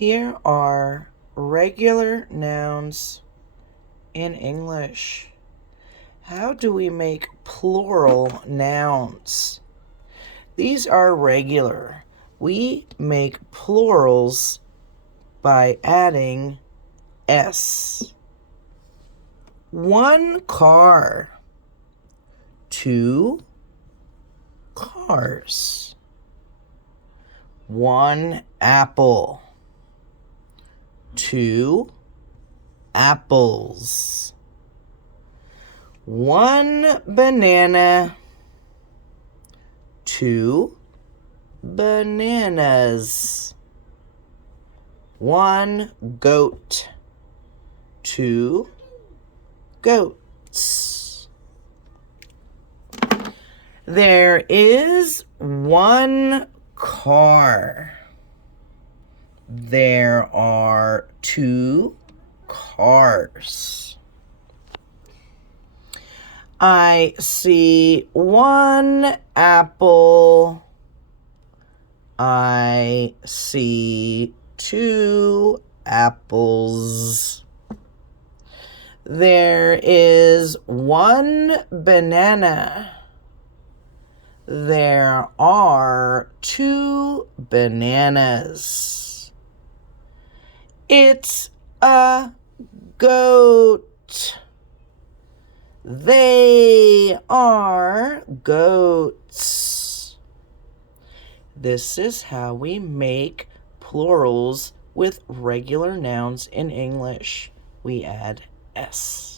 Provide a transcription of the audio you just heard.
Here are regular nouns in English. How do we make plural nouns? These are regular. We make plurals by adding S. 1 car. 2 cars. 1 apple. 2 apples. 1 banana. 2 bananas. 1 goat. 2 goats. There is 1 car. There are 2 cars. I see 1 apple. I see 2 apples. There is 1 banana. There are 2 bananas. It's a goat. They are goats. This is how we make plurals with regular nouns in English. We add S.